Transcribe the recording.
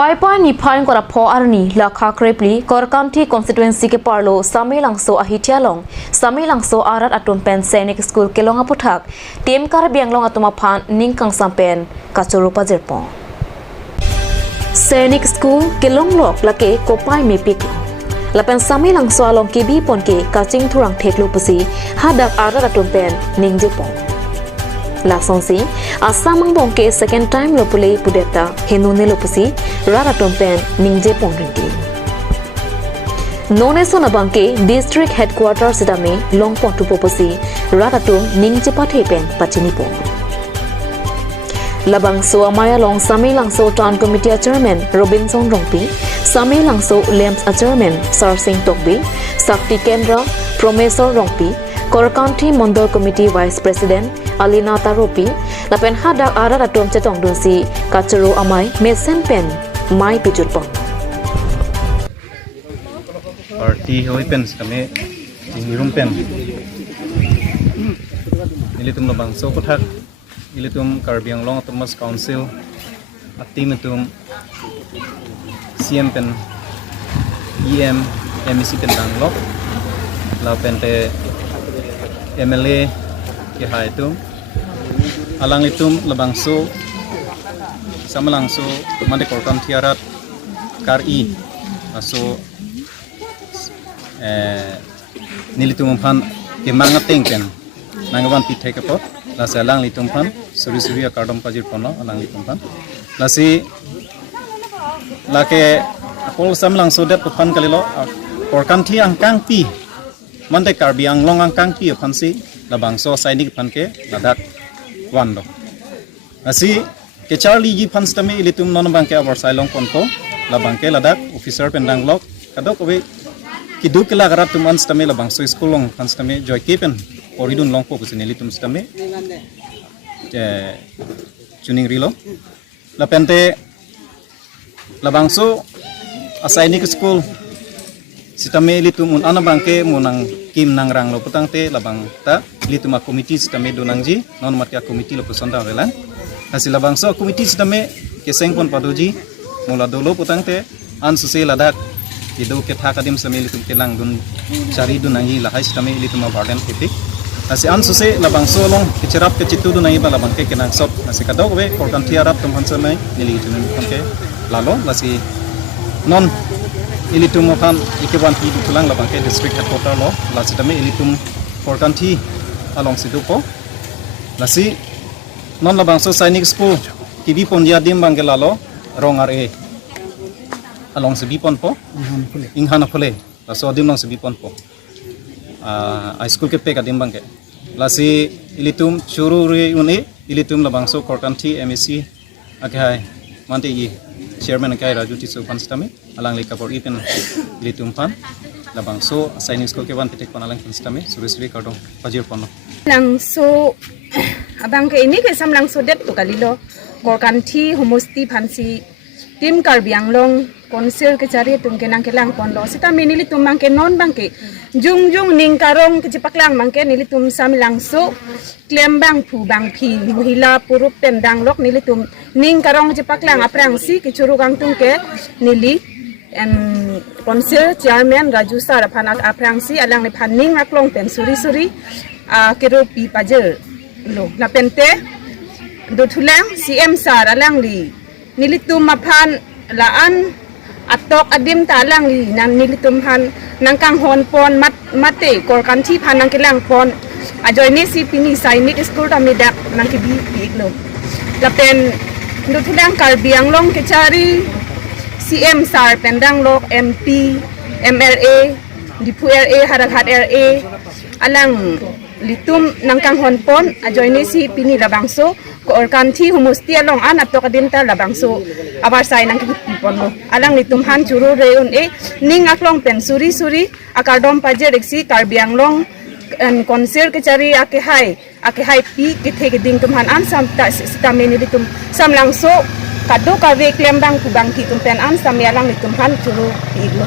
Paipai ni phain kora pho arni lakha krepli kor county constituency ke parlo samilangso ahitialong samilangso arat atum pen sainik school kelonga puthak tim kar bianglong atuma phan ningkang sampen kachuru pajerpo sainik school kelong lok lake kopai me pik lapen samilangso along kibi ponke kaching thurang theklu pusi hadak arat atum pen ningjepo Laksongsi, asamang bongke second time lopule pudeta henune lopusi rara tompen ningje pongrinti. None sonabangke district headquarters sidame longpong tupopusi rara tum ningje pathepen pachinipo. Labang so amaya long Samilangso town committee chairman Robinson Rongpi, Samilangso Lamps chairman Sar Singh Tokbi, Sakti Kendra Professor Rongpi, Kor County Mondor Committee Vice President Alina Taropi, lapen hadak arat atom cetong dunsi kacero amai mesen pen mai pijurpong. Party hoi pen kami ingrum pen. Ilitum labang so kothak, ilitum Karbiang Long Thomas Council, atim itum CM pen, EM, MEC pen danglok, la pente MLA ke haitum. Alang itum labangso samalangso mande korkam tiarat kari aso nilitum phan ke mangateng pen nangawan pithai kapo lase alang litum phan suri akardom pajir pono alang litum phan lasi lake akol samalangso det phan kalilo korkam thi angkang pi mande Karbiang Long angkang pi phansi labangso sainik phan ke ladak Wando. Asi ke Charlie ji fans tami ilitum non bangke abor sailong konpo la bangke ladak officer pendang lok kadok we kidu kila garat tum ans tami la bangso school long fans tami joy kepen oridun long po pusin ilitum tami tuning rilo la pente la bangso asainik school sitame ilitum un ana bangke munang kim nang rang lo putang te labang ta lituma committee sitame donang ji non martia committee lo pusonda velan hasil labang so committee sitame ke sengpon padoji mula dolo putang te an suse ladak kido ke thakadim same litum ke lang dun chari dunang ji lahai sitame lituma barden ketik hasi an suse labang so long ke cerap ke citu dunang ba labang ke kenang sop hasi kadok we korkan tiarap tum hansamai nili tunun konke lalo lasi non ilitum kan ikewan ti tulang labang ke district headquarter lo lasi tame ilitum korkan ti along sidupo lasi non labang so sainik school kibi pondia dim bangelalo rongar e along sibipon po inghana phole laso dim long sibipon po high school ke pe kadim bangke lasi ilitum churu re uni ilitum labang so korkan ti MEC akai mante yi chairman akai raju ti so panstame alang le kapor ipen ilitum pan labang so sainik school ke wan pitek panalang panstame suri kardong pajir pono langso abang ke ini ke sam langso det to kalilo korkan thi homosti phansi tim Karbiang Long konsil ke cari tum ke nang ke lang pondo sita minili tum mang ke non bang ke jung ning karong ke cipak lang mang ke nili tum sam langso klem bang phu bang phi muhila purup pendang lok nili tum ning karong cipak lang aprang si ke churugang tum ke nili konsil chairman Raju Sar phanak aprang si alang le phanning aklong pen suri kero pi pajer lo na pente do thulang CM Sar alang li nilitum maphan laan atok adim talang li nan nilitum han nangkang hon pon mate korkan thi phan nang kelang pon ajoy ni si pini sainik school tamidak nang kibi pik lo la pen do thulang Karbiang Long ke cari CM Sar pendang lok MP MRA dipu RA harakat RA alang litum nangkang honpon ajoy ni si pini labangso korkan thi humusti along an atok adim ta labangso abar sai nang pipon lo alang litum han churu reun e ning aklong pen suri akardom pajer eksi Karbiang Long konser ke cari ake hai pi ke the ke ding tum han an sam ta stameni litum sam langso kado ka ve klem bang ku bang ki tum pen an sam yalang litum han churu pi lo